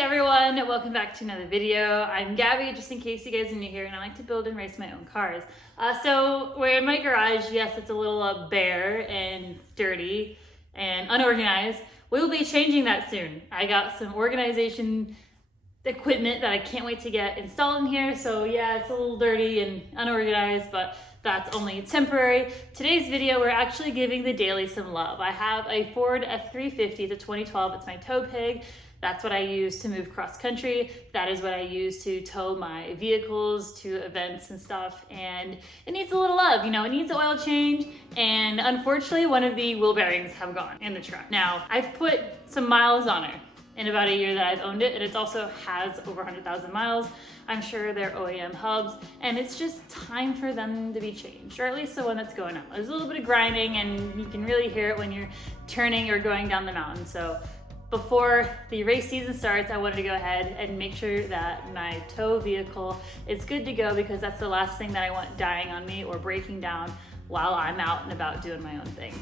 everyone, welcome back to another video. I'm Gabby, just in case you guys are new here, and I like to build and race my own cars. So we're in my garage. Yes, it's a little bare and dirty and unorganized. We will be changing that soon. I got some organization equipment that I can't wait to get installed in here. So yeah, it's a little dirty and unorganized, but that's only temporary. Today's video, we're actually giving the daily some love. I have a Ford F350, it's a 2012, it's my tow pig. That's what I use to move cross country. That is what I use to tow my vehicles to events and stuff. And it needs a little love, you know, it needs an oil change. And unfortunately, one of the wheel bearings have gone in the truck. Now, I've put some miles on it in about a year that I've owned it, and it also has over 100,000 miles. I'm sure they're OEM hubs, and it's just time for them to be changed, or at least the one that's going on. There's a little bit of grinding, and you can really hear it when you're turning or going down the mountain. So before the race season starts, I wanted to go ahead and make sure that my tow vehicle is good to go, because that's the last thing that I want dying on me or breaking down while I'm out and about doing my own thing.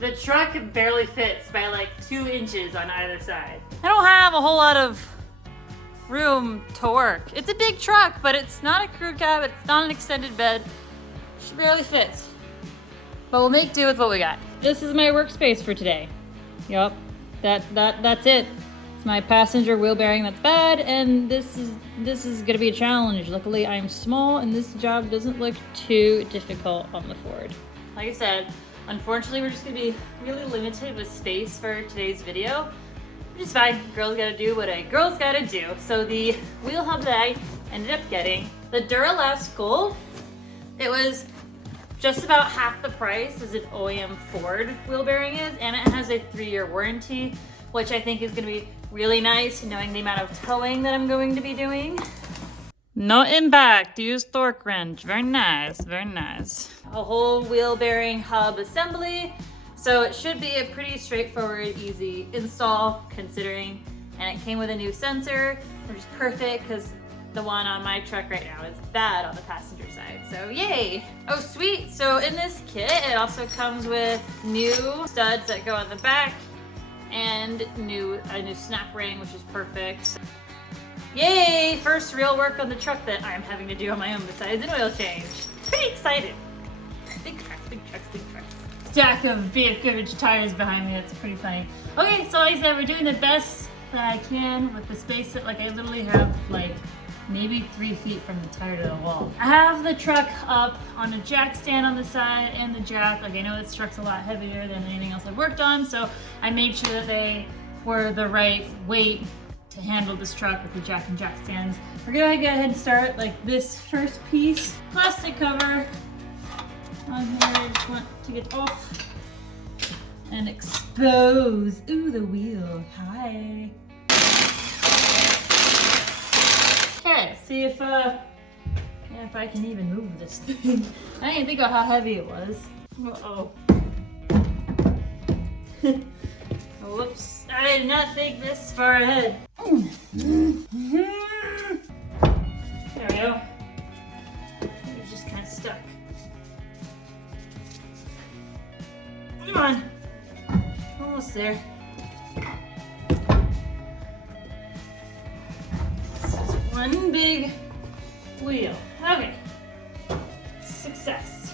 The truck barely fits by like 2 inches on either side. I don't have a whole lot of room to work. It's a big truck, but it's not a crew cab, it's not an extended bed. She barely fits. But we'll make do with what we got. This is my workspace for today. Yup, that's it. It's my passenger wheel bearing that's bad, and this is gonna be a challenge. Luckily, I'm small, and this job doesn't look too difficult on the Ford. Like I said, unfortunately, we're just gonna be really limited with space for today's video, which is fine. Girls gotta do what a girl's gotta do. So the wheel hub that I ended up getting, the Duralast Gold, it was just about half the price as an OEM Ford wheel bearing is, and it has a 3-year warranty, which I think is gonna be really nice knowing the amount of towing that I'm going to be doing. No impact, use torque wrench. Very nice, very nice. A whole wheel bearing hub assembly. So it should be a pretty straightforward, easy install considering. And it came with a new sensor, which is perfect because the one on my truck right now is bad on the passenger side. So yay! Oh sweet, so in this kit, it also comes with new studs that go on the back and a new snap ring, which is perfect. Yay! First real work on the truck that I'm having to do on my own besides an oil change. Pretty excited. Big trucks, big trucks, big trucks. Stack of big garbage tires behind me, that's pretty funny. Okay, so like I said, we're doing the best that I can with the space that I literally have like maybe 3 feet from the tire to the wall. I have the truck up on a jack stand on the side and the jack. Like I know this truck's a lot heavier than anything else I've worked on, so I made sure that they were the right weight to handle this truck with the jack and jack stands. We're gonna go ahead and start like this first piece. Plastic cover on here, I just want to get off and expose. Ooh, the wheel, hi. Okay, see if I can even move this thing. I didn't think of how heavy it was. Uh-oh. Whoops, I did not think this far ahead. There we go. It's just kind of stuck. Come on. Almost there. This is one big wheel. Okay. Success.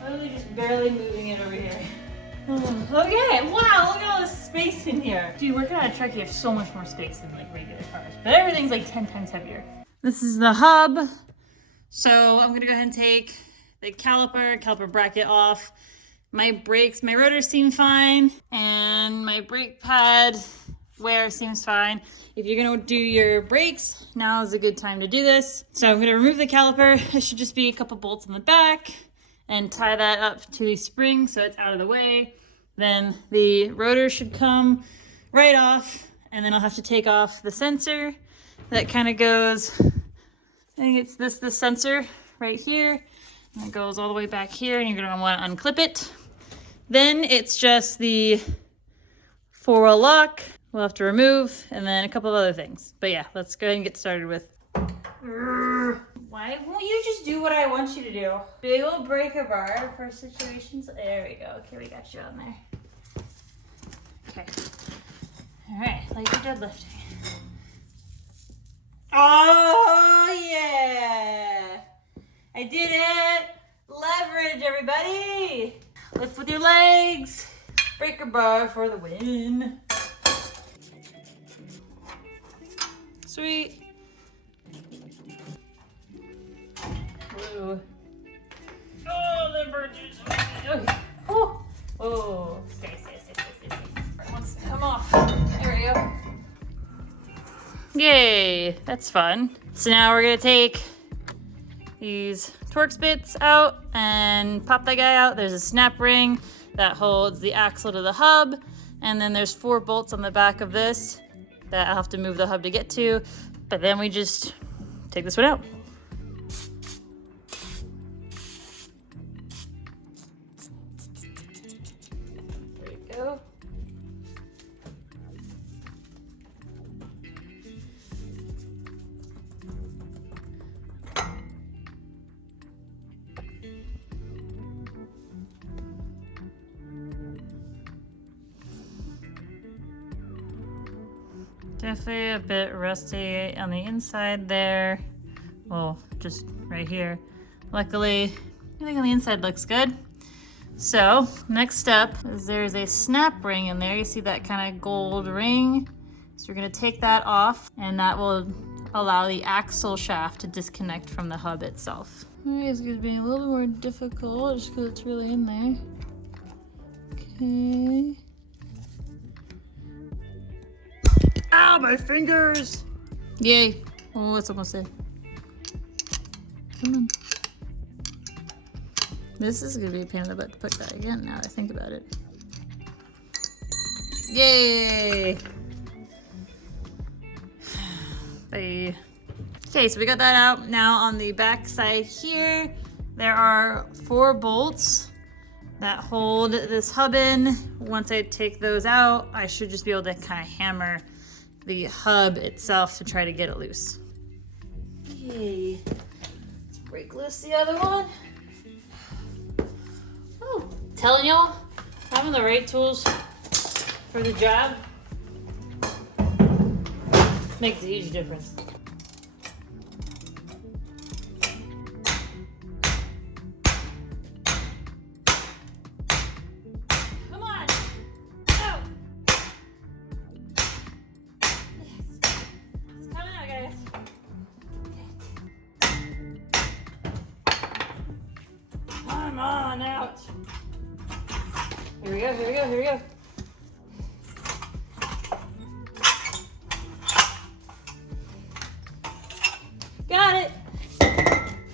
Totally just barely moving it over here. Okay, wow, look at all this space in here. Dude, working on a truck, you have so much more space than like regular cars, but everything's like 10 times heavier. This is the hub. So I'm gonna go ahead and take the caliper bracket off. My brakes, my rotors seem fine, and my brake pad wear seems fine. If you're gonna do your brakes, now is a good time to do this. So I'm gonna remove the caliper. It should just be a couple bolts on the back and tie that up to the spring so it's out of the way. Then the rotor should come right off, and then I'll have to take off the sensor that kind of goes, I think it's this sensor right here, and it goes all the way back here, and you're gonna wanna unclip it. Then it's just the 4-wheel lock we'll have to remove, and then a couple of other things. But yeah, let's go ahead and get started with Why won't you just do what I want you to do? Big old breaker bar for situations. There we go. Okay, we got you on there. Okay. All right, like you're deadlifting. Oh, yeah. I did it. Leverage, everybody. Lift with your legs. Breaker bar for the win. Sweet. Whoa. Oh, the bird is okay. Oh. Oh. Stay. Wants to come off. There we go. Yay, that's fun. So now we're gonna take these Torx bits out and pop that guy out. There's a snap ring that holds the axle to the hub, and then there's 4 bolts on the back of this that I'll have to move the hub to get to, but then we just take this one out. There we go. Definitely a bit rusty on the inside there. Well, just right here. Luckily, everything on the inside looks good. So, next step is there's a snap ring in there. You see that kind of gold ring? So we're gonna take that off, and that will allow the axle shaft to disconnect from the hub itself. It's gonna be a little more difficult just because it's really in there. Okay. Ow, my fingers! Yay. Oh, what's almost there? Come on. This is gonna be a pain in the butt to put that again now that I think about it. Yay! Bye. Okay, so we got that out. Now on the back side here, there are 4 bolts that hold this hub in. Once I take those out, I should just be able to kind of hammer the hub itself to try to get it loose. Okay, let's break loose the other one. Oh, telling y'all, having the right tools for the job makes a huge difference. Come on out. Here we go. Got it.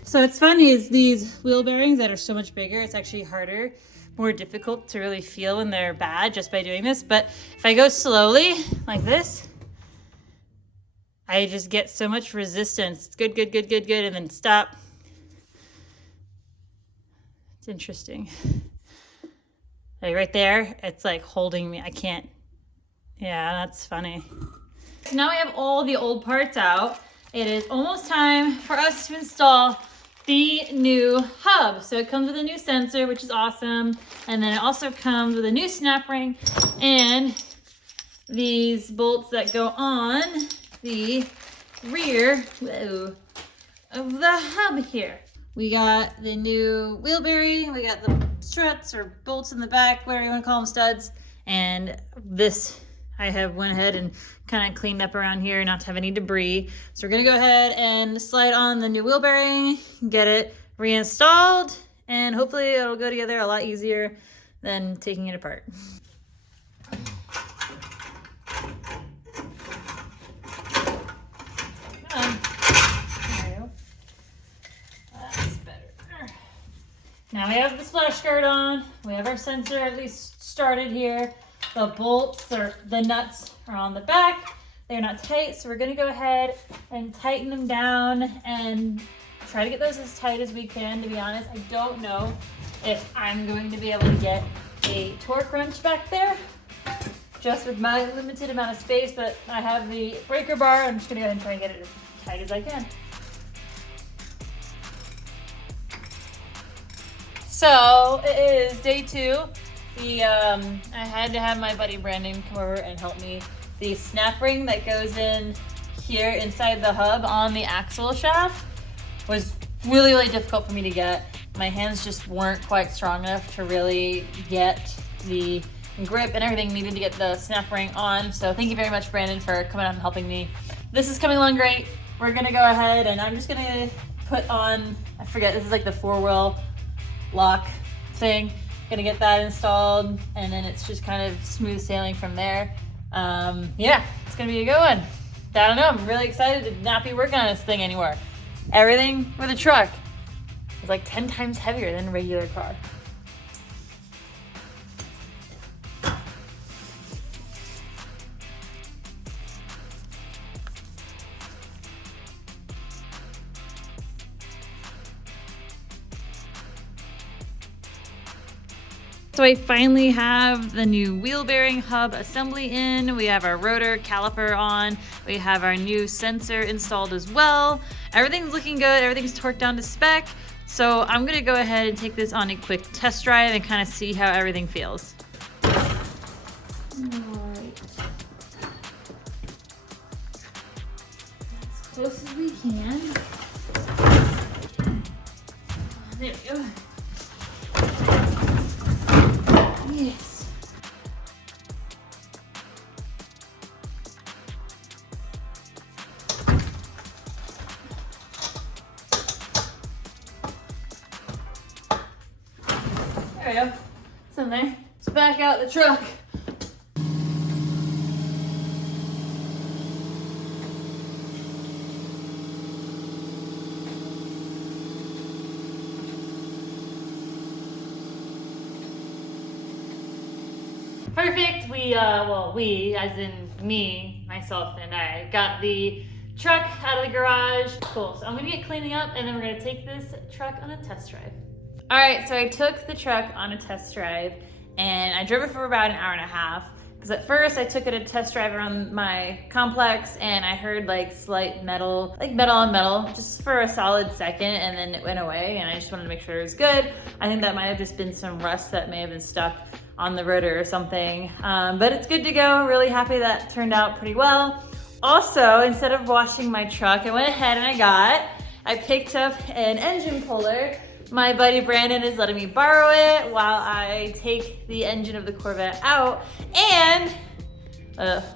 So what's funny is these wheel bearings that are so much bigger, it's actually harder, more difficult to really feel when they're bad just by doing this. But if I go slowly like this, I just get so much resistance. It's good, and then stop. It's interesting. Like right there, it's like holding me. I can't. Yeah, that's funny. So now we have all the old parts out. It is almost time for us to install the new hub. So it comes with a new sensor, which is awesome. And then it also comes with a new snap ring and these bolts that go on the rear of the hub here. We got the new wheel bearing, we got the struts or bolts in the back, whatever you want to call them, studs. And this, I have went ahead and kind of cleaned up around here not to have any debris. So we're gonna go ahead and slide on the new wheel bearing, get it reinstalled, and hopefully it'll go together a lot easier than taking it apart. Now we have the splash guard on. We have our sensor at least started here. The bolts or the nuts are on the back. They're not tight, so we're gonna go ahead and tighten them down and try to get those as tight as we can. To be honest, I don't know if I'm going to be able to get a torque wrench back there just with my limited amount of space, but I have the breaker bar. I'm just gonna go ahead and try and get it as tight as I can. So it is day 2. I had to have my buddy Brandon come over and help me. The snap ring that goes in here inside the hub on the axle shaft was really, really difficult for me to get. My hands just weren't quite strong enough to really get the grip and everything needed to get the snap ring on. So thank you very much, Brandon, for coming out and helping me. This is coming along great. We're gonna go ahead and I'm just gonna put on, I forget, this is like the 4-wheel lock thing. Gonna get that installed and then it's just kind of smooth sailing from there. Yeah, it's gonna be a good one. I don't know, I'm really excited to not be working on this thing anymore. Everything with a truck is like 10 times heavier than a regular car. So I finally have the new wheel bearing hub assembly in. We have our rotor caliper on. We have our new sensor installed as well. Everything's looking good. Everything's torqued down to spec. So I'm gonna go ahead and take this on a quick test drive and kind of see how everything feels. All right. As close as we can. There we go. Yes. There we go. It's in there. Let's back out the truck. Perfect. We, as in me, myself, and I, got the truck out of the garage. Cool. So I'm gonna get cleaning up and then we're gonna take this truck on a test drive. All right, so I took the truck on a test drive and I drove it for about an hour and a half. Because at first I took it a test drive around my complex and I heard like slight metal, like metal on metal, just for a solid second, and then it went away and I just wanted to make sure it was good. I think that might have just been some rust that may have been stuck on the rotor or something. But it's good to go. Really happy that turned out pretty well. Also, instead of washing my truck, I went ahead and I picked up an engine puller. My buddy Brandon is letting me borrow it while I take the engine of the Corvette out. And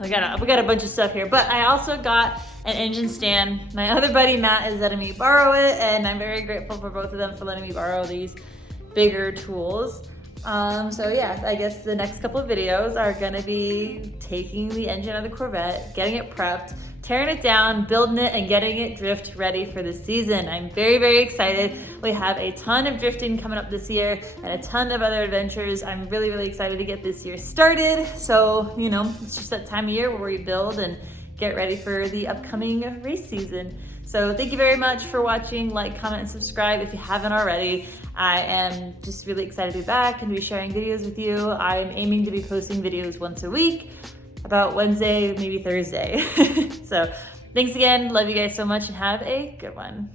we got a bunch of stuff here, but I also got an engine stand. My other buddy Matt is letting me borrow it, and I'm very grateful for both of them for letting me borrow these bigger tools. So yeah, I guess the next couple of videos are gonna be taking the engine of the Corvette, getting it prepped, tearing it down, building it, and getting it drift ready for the season. I'm very, very excited. We have a ton of drifting coming up this year and a ton of other adventures. I'm really, really excited to get this year started. So, you know, it's just that time of year where we build and get ready for the upcoming race season. So thank you very much for watching. Like, comment, and subscribe if you haven't already. I am just really excited to be back and to be sharing videos with you. I'm aiming to be posting videos once a week, about Wednesday, maybe Thursday. So thanks again. Love you guys so much and have a good one.